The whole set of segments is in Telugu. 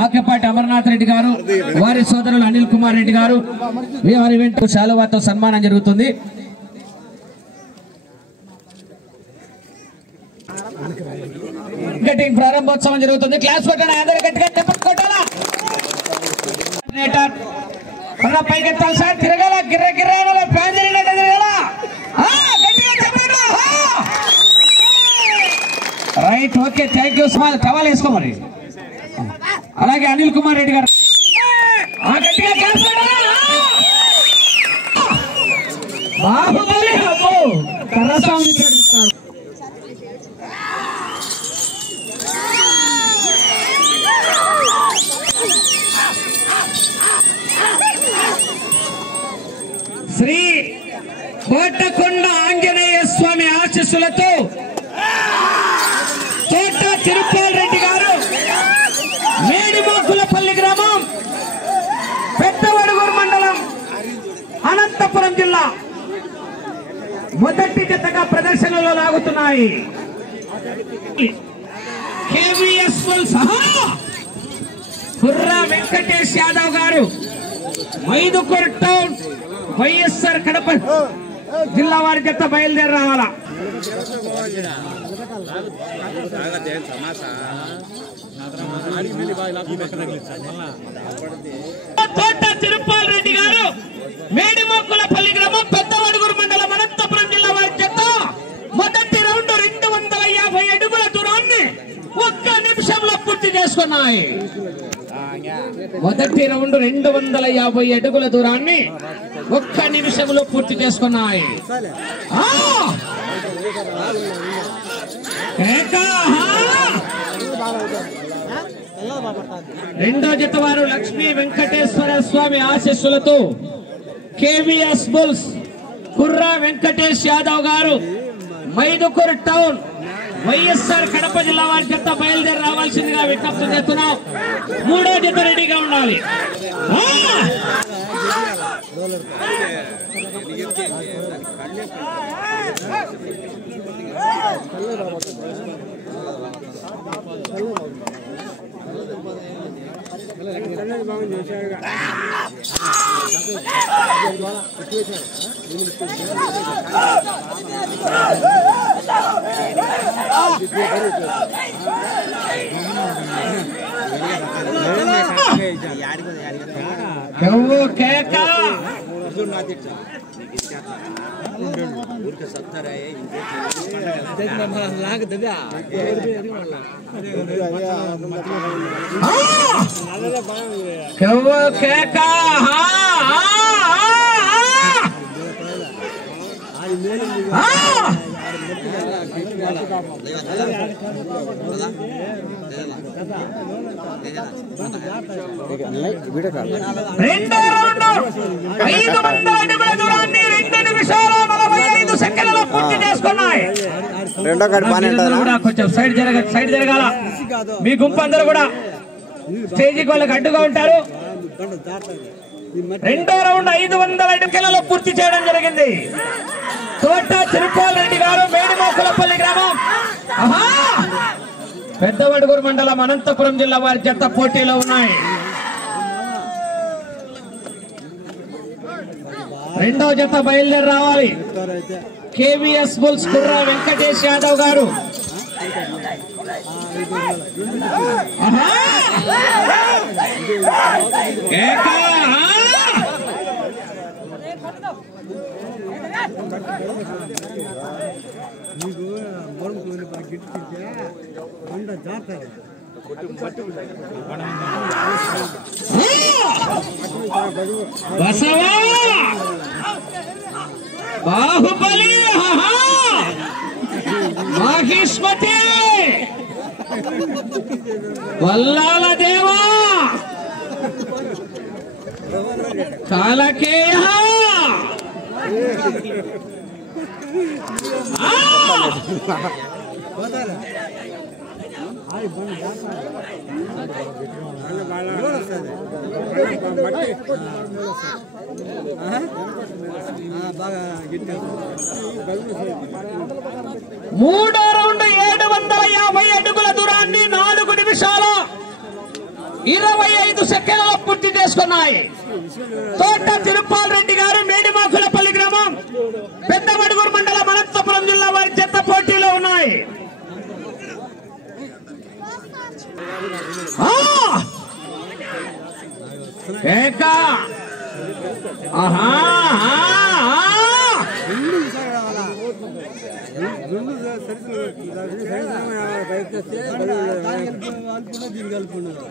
ఆకెపాటి అమర్నాథ్ రెడ్డి గారు, వారి సోదరులు అనిల్ కుమార్ రెడ్డి గారు, వారి వెంట శాలువాతో సన్మానం జరుగుతుంది. ప్రారంభోత్సవం జరుగుతుంది. క్లాస్ కొట్టాలి, అందరూ గట్టిగా చెప్పండి, కొట్టాలా. పైకెత్తాలి సార్, తిరగాల, గిర్ర గిర్ర ఫ్యాన్ జరిగినట్టు తిరగాల. Right, okay, thank you. Towel వేసుకో మరి. అలాగే అనిల్ కుమార్ రెడ్డి గారు బాహుబలి కరసామి శ్రీ కోటకొండ ఆంజనేయ స్వామి ఆశీస్సులతో తోట తిరుపాల్ రెడ్డి గారు, మేడిమోకులపల్లి గ్రామం, పెద్దవడుగూరు మండలం, అనంతపురం జిల్లా మొదటి జతగా ప్రదర్శనలో లాగుతున్నాయి. కేవీఎస్ సహా కుర్రా వెంకటేష్ యాదవ్ గారు, మైదుకూరు టౌన్, వైఎస్ఆర్ కడప జిల్లా వారి జత బయలుదేరి రావాలా. తోట తిరుపాల్ రెడ్డి గారు, మేడిమోకులపల్లి గ్రామం, పెద్దవడుగూరు మండలం, అనంతపురం జిల్లా వారి జత మొదటి రౌండ్ 250 అడుగుల దూరాన్ని 1 నిమిషంలో పూర్తి చేసుకున్నాయి. మొదటి రౌండ్ 250 అడుగుల దూరాన్ని 1 నిమిషంలో పూర్తి చేసుకున్నాయి. రెండో జత వారు లక్ష్మీ వెంకటేశ్వర స్వామి ఆశీస్సులతో కేవీఎస్ బుల్స్ కుర్రా వెంకటేష్ యాదవ్ గారు, మైదుకూరు టౌన్, వైఎస్ఆర్ కడప జిల్లా వారి జత బయలుదేరి రావాల్సిందిగా విజ్ఞప్తి చేస్తున్నాం. మూడో జత రెడీగా ఉండాలి. రెండో రౌండ్ 500 అడుగుల దూరాన్ని 2 నిమిషాల 45 సెకండ్లలో పూర్తి చేసుకున్నాయి. కొంచెం సైడ్ జరగాల. మీ గుంపు అందరూ కూడా స్టేజీకి వాళ్ళకి అడ్డుగా ఉంటారు. రెండో రౌండ్ 500 అడుగులలో పూర్తి చేయడం జరిగింది. తోట తిరుపాల్ రెడ్డి గారు, మేడిమోకులపల్లి గ్రామం, పెద్దవడుగూరు మండలం, అనంతపురం జిల్లా వారి జత పోటీలో ఉన్నాయి. రెండో జత బయలుదేరి రావాలి. కేవీఎస్ బుల్స్ కుర్రా వెంకటేష్ యాదవ్ గారు, బసవా బాహుబలి మహిష్మతి వల్లాల దేవా కాలకేయ మూడో రౌండ్ 700 25 సెకండ్లలో పూర్తి చేసుకున్నాయి. తోట తిరుపాల్ రెడ్డి గారు మేడిమాకులపల్లి గ్రామం పెద్దమడుగురు మండలం అనంతపురం జిల్లా వారి జత పోటీలో ఉన్నాయి.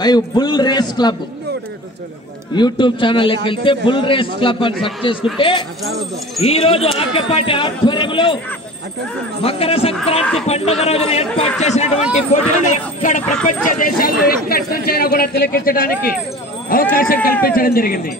Live bull race club YouTube ఛానల్కి వెళ్తే బుల్ రేస్ క్లబ్ అని సెర్చ్ చేసుకుంటే ఈ రోజు ఆక్యపాటి ఆధ్వర్యంలో మకర సంక్రాంతి పండుగ రోజున ఏర్పాటు చేసినటువంటి పోటీలను ఎక్కడ ప్రపంచ దేశాల్లో ఎక్కడి నుంచైనా కూడా తిలకించడానికి అవకాశం కల్పించడం జరిగింది.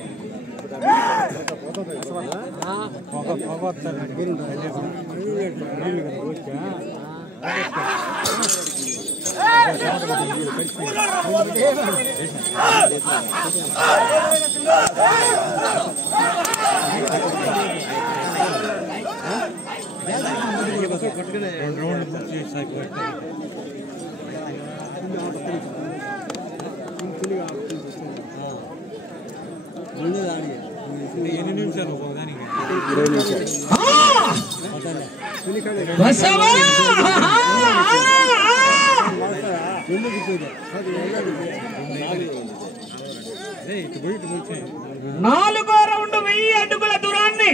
నాలుగో రౌండ్ 1000 అడుగుల దూరాన్ని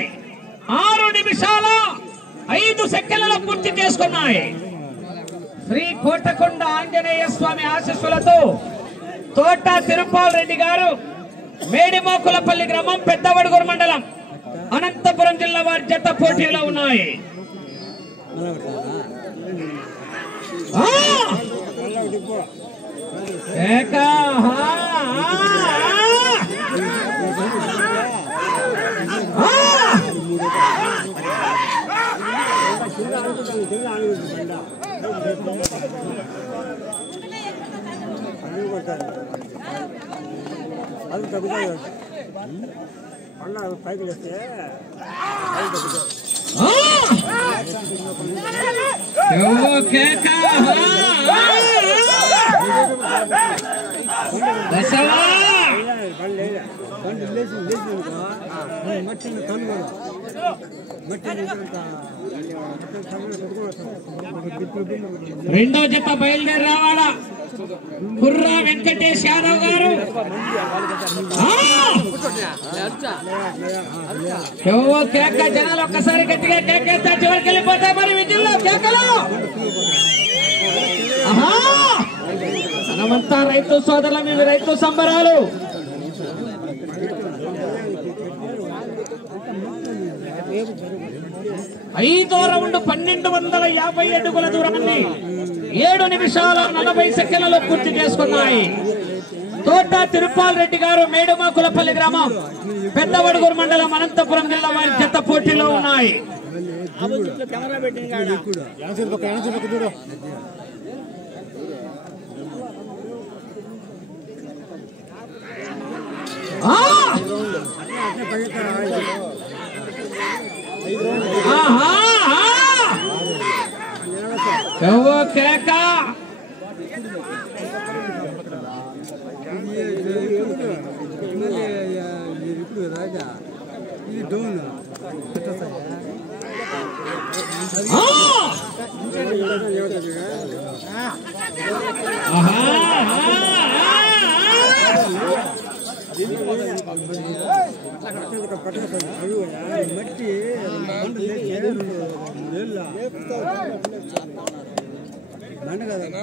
6 నిమిషాల 5 సెకండ్లలో పూర్తి చేసుకున్నాయి. శ్రీ కోటకొండ ఆంజనేయ స్వామి ఆశీస్సులతో తోట తిరుపాల్ రెడ్డి గారు మేడిమోకులపల్లి గ్రామం పెద్దవడుగురు మండలం అనంతపురం జిల్లా వారి జత పోటీలో ఉన్నాయి. రెండో జత బయలుదేరి రావాలా కుర్రా వెంకటేష్ యాదవ్ గారు. కేక జనాలు ఒక్కసారి గట్టిగా కేకేస్తా చివరికి వెళ్ళిపోతాయి. మరి విజుల్లో కేకలు మనమంతా రైతు సోదరుల మీద రైతు సంబరాలు. ఐదో రౌండ్ 1250 అడుగుల దూరాన్ని 7 నిమిషాల 40 సెకండ్లలో పూర్తి చేసుకున్నాయి. తోట తిరుపాల్ రెడ్డి గారు మేడుమాకులపల్లి గ్రామం పెద్దవడుగురు మండలం అనంతపురం జిల్లా వారి జత పోటీలో ఉన్నాయి. కేక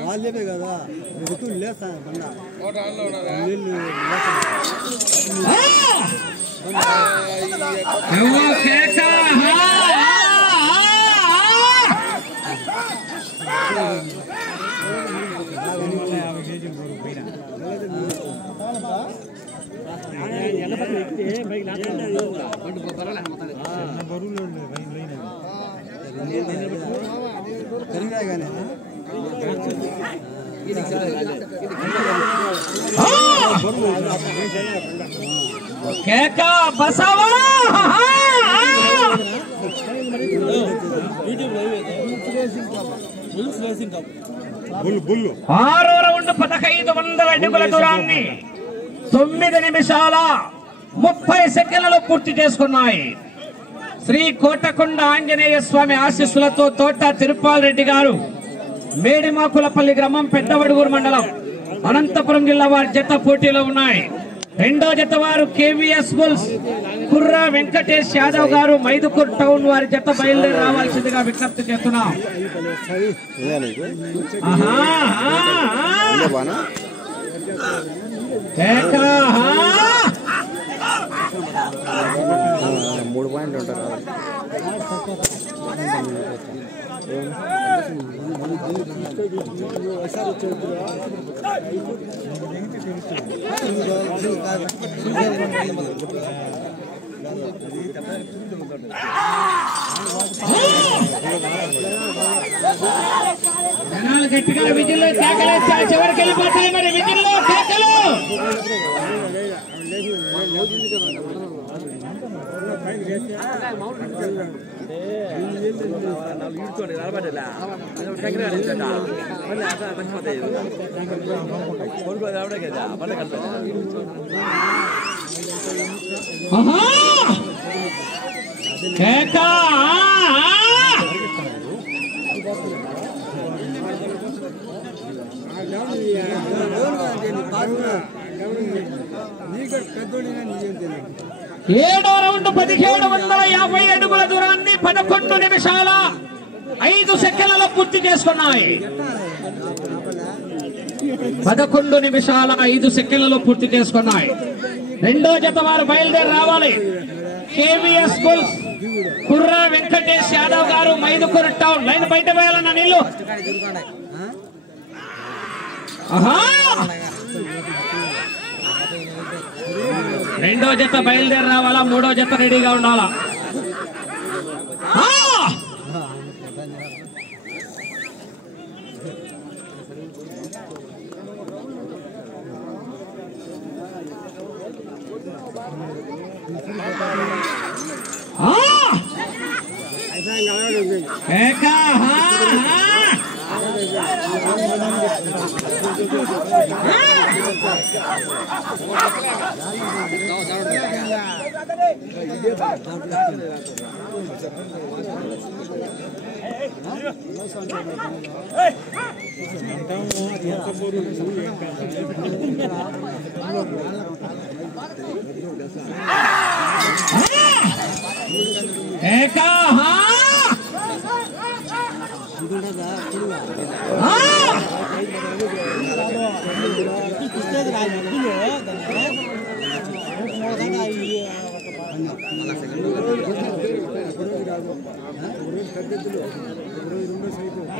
వాళ్ళే కదా ఋతువులు లేస్తా కేక బసవా ఆరో రౌండ్ 1500 అడుగుల దూరాన్ని 9 నిమిషాల 30 సెకండ్లలో పూర్తి చేసుకున్నాయి. శ్రీ కోటకొండ ఆంజనేయ స్వామి ఆశీస్సులతో తోట తిరుపాల్ రెడ్డి గారు మేడిమాకులపల్లి గ్రామం పెద్దవడుగూరు మండలం అనంతపురం జిల్లా వారి జత పోటీలో ఉన్నాయి. రెండో జత వారు కేవీఎస్ బుల్స్ కుర్రా వెంకటేష్ యాదవ్ గారు మైదుకూర్ టౌన్ వారి జత బయలుదేరి రావాల్సిందిగా విజ్ఞప్తి చేస్తున్నాం. మూడు పాయింట్లు ఉంటారు. జనాలు గట్టిగా విజిల్లో కేకలు చివరికి వెళ్ళిపోతాయి. మరి విజిల్లో కేకలు కేకా ఏడో రౌండ్ 1750 అడుగుల దూరాన్ని 11 నిమిషాల 5 సెకండ్లలో పూర్తి చేసుకున్నాయి. 11 నిమిషాల 5 సెకండ్లలో పూర్తి చేసుకున్నాయి. రెండో జత వారు బయలుదేరి రావాలి. కేవీఎస్ బుల్స్ కుర్రా వెంకటేష్ యాదవ్ గారు మైదుకూరు టౌన్. లైన్ బయట వేయాలన్న నీళ్లు. రెండో జత బయలుదేరి రావాలా, మూడో జత రెడీగా ఉండాలా.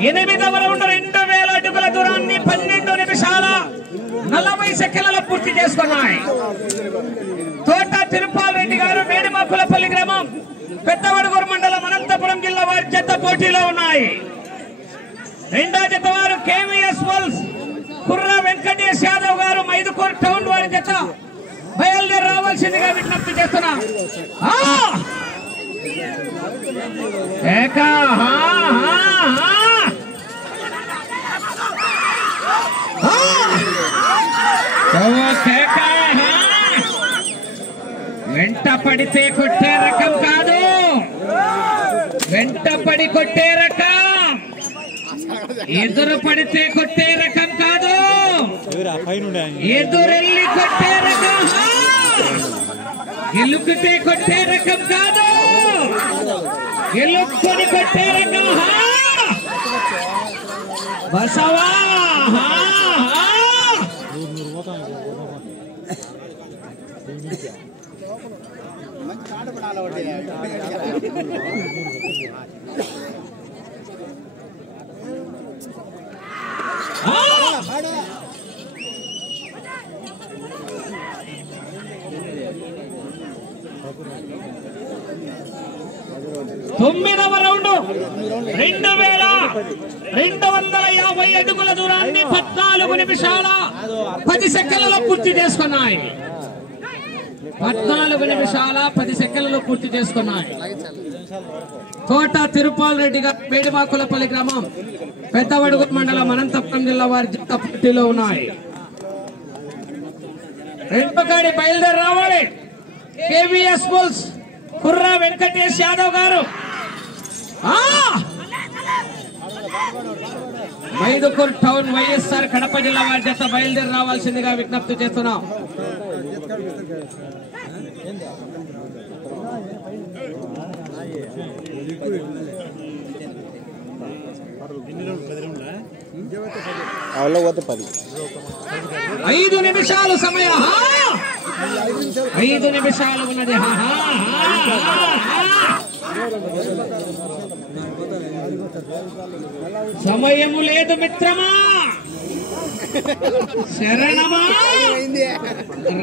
ఎనిమిదవ రౌండ్ 2000 అడుగుల దూరాన్ని 12 నిమిషాల 40 సెకండ్లలో పూర్తి చేసుకున్నాయి. తోట తిరుపాల్ రెడ్డి గారు మేడిమాకులపల్లి గ్రామం పెద్దవడుగూరు మండలం అనంతపురం జిల్లా వారి జత పోటీలో ఉన్నాయి. రెండో జత వారు కేవీఎస్ బుల్స్ కుర్రా వెంకటేష్ యాదవ్ గారు మైదుకూరు టౌన్ వారి జత బయలుదేరి రావాల్సిందిగా విజ్ఞప్తి చేస్తున్నాం. వెంట పడితే కొట్టే రకం కాదు, వెంట పడి కొట్టే రకం, ఎదురు పడితే కొట్టే రకం కాదు, ఎదురెళ్ళి కొట్టే రకం, గెలుకుతే కొట్టే రకం కాదు, గెలుపుకొని కొట్టే రకం. బసవా తొమ్మిదవ రౌండ్ 2250 అడుగుల దూరాన్ని 14 నిమిషాల 10 సెకండ్లలో పూర్తి చేసుకున్నాయి. 14 నిమిషాల 10 సెకండ్లలో పూర్తి చేసుకున్నాయి. కోట తిరుపాల్ రెడ్డి గారు మేడిమాకులపల్లి గ్రామం పెద్దవడుగూరు మండలం అనంతపురం జిల్లా వారి జత పోటీలో ఉన్నాయి. రెండో గాడి బయలుదేరి రావాలి. కేవీఎస్ బుల్స్ కుర్రా వెంకటేష్ యాదవ్ గారు మైదుకూర్ టౌన్ వైఎస్ఆర్ కడప జిల్లా వారి జత బయలుదేరి రావాల్సిందిగా విజ్ఞప్తి చేస్తున్నాం. ఐదు నిమిషాలు సమయం, 5 నిమిషాలు ఉన్నది. సమయము లేదు మిత్రమా, శరణమా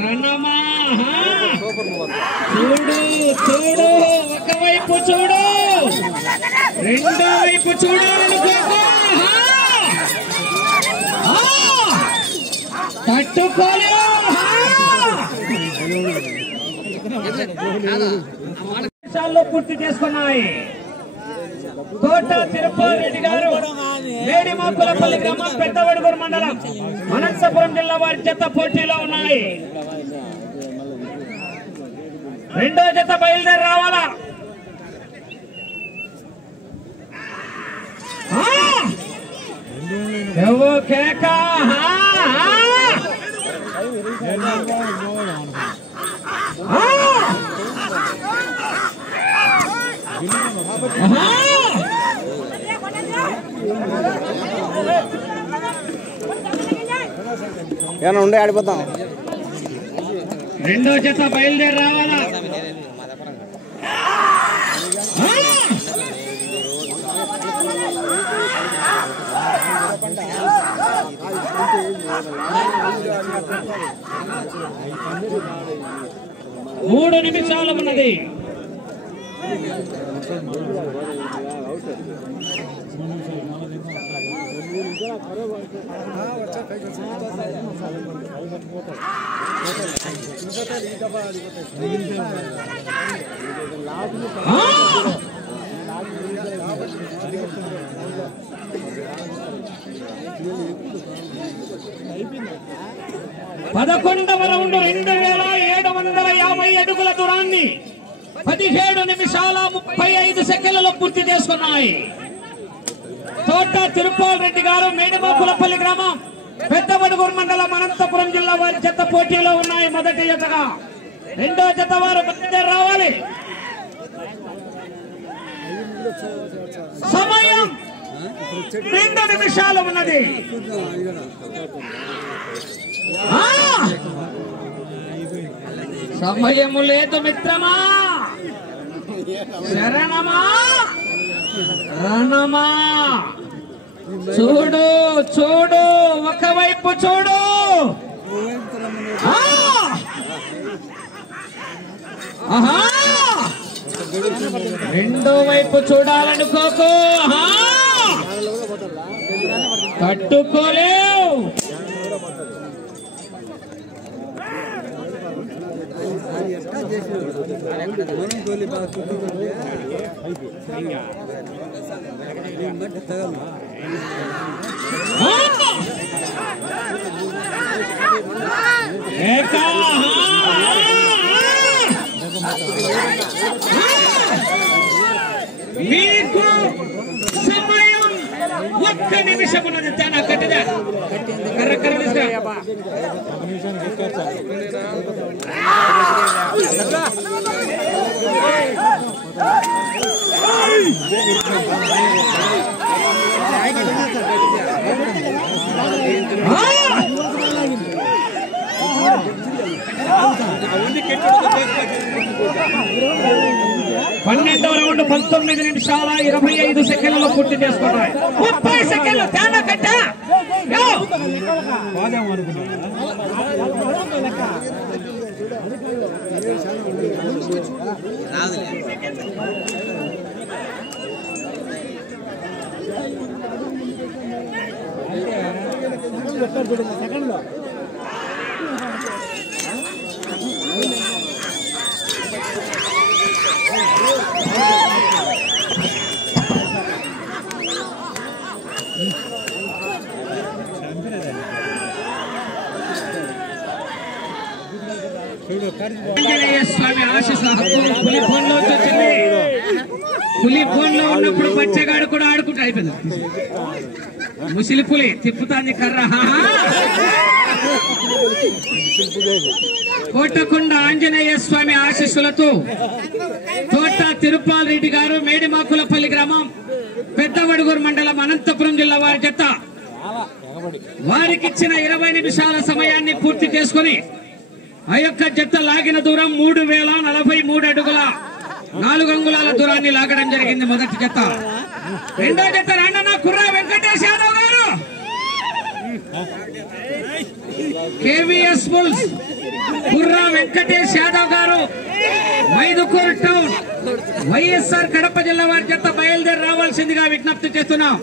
రణమా. చూడు చూడు, ఒకవైపు చూడు, రెండో వైపు చూడాలనుకోకు. తట్టుకోలేవు. పూర్తి చేసుకున్నాయి. తోట తిరుపతి రెడ్డి గారు మేడిమాకులపల్లి గ్రామం పెద్దవడుగురు మండలం అనంతపురం జిల్లా వారి జత పోటీలో ఉన్నాయి. రెండో జత బయలుదేరి రావాలా. కేక ఏమన్నా ఉండే ఆడిపోతాం. రెండో జత బయలుదేరి రావాలా. మూడు నిమిషాలు ఉన్నది. పదకొండవ రౌండ్ 2750 అడుగుల దూరాన్ని 17 నిమిషాల 35 సెకండ్లలో పూర్తి చేసుకున్నాయి. తోట తిరుపతి రెడ్డి గారు మేడిమాకులపల్లి గ్రామం పెద్దవడుగురు మండలం అనంతపురం జిల్లా వారి జత పోటీలో ఉన్నాయి. మొదటి జతగా రెండో జత వారు బయలుదేరి రావాలి. సమయం 2 నిమిషాలు ఉన్నది. సమయము లేదు మిత్రమా, శరణమా రణమా. చూడు చూడు, ఒకవైపు చూడు. రెండో వైపు చూడాలనుకోకు. తట్టుకోలేవు. మీకు సమయం 1 నిమిషం ఉన్నది. చాలా కట్టిదా కర్ర కర్ర తీసుకురా. పన్నెండవ రౌండ్ 19 నిమిషాల 25 సెకండ్లలో పూర్తి చేసుకున్నాయి. 30 సెకండ్లు తేడా కట్ట. సెకండ్లో 5 ఆంజనేయ స్వామి ఆశీస్సు. పులి ఫోన్ లో వచ్చింది. పులి ఫోన్ లో ఉన్నప్పుడు బచ్చగాడు కూడా ఆడుకుంటూ అయిపోయింది. ముసిలి పులి తిప్పుతాంది కర్ర. కోటకొండ ఆంజనేయ స్వామి ఆశీస్సులతో తోట తిరుపాల్ రెడ్డి గారు, మేడిమాకులపల్లి గ్రామం, పెద్దవడుగూరు మండలం, అనంతపురం జిల్లా వారి జత వారికిచ్చిన 20 నిమిషాల సమయాన్ని పూర్తి చేసుకుని ఆ యొక్క జత లాగిన దూరం 3043 అడుగుల 4 అంగుళాల దూరాన్ని లాగడం జరిగింది. మొదటి జత. రెండో జత రాండన్న కుర్రా వెంకటేష్ యాదవ్ గారు, కేవీఎస్ బుల్స్ కుర్రా వెంకటేష్ యాదవ్ గారు, మైదుకూరు టౌన్, వైఎస్ఆర్ కడప జిల్లా వారి జత బయలుదేరి రావాల్సిందిగా విజ్ఞప్తి చేస్తున్నాం.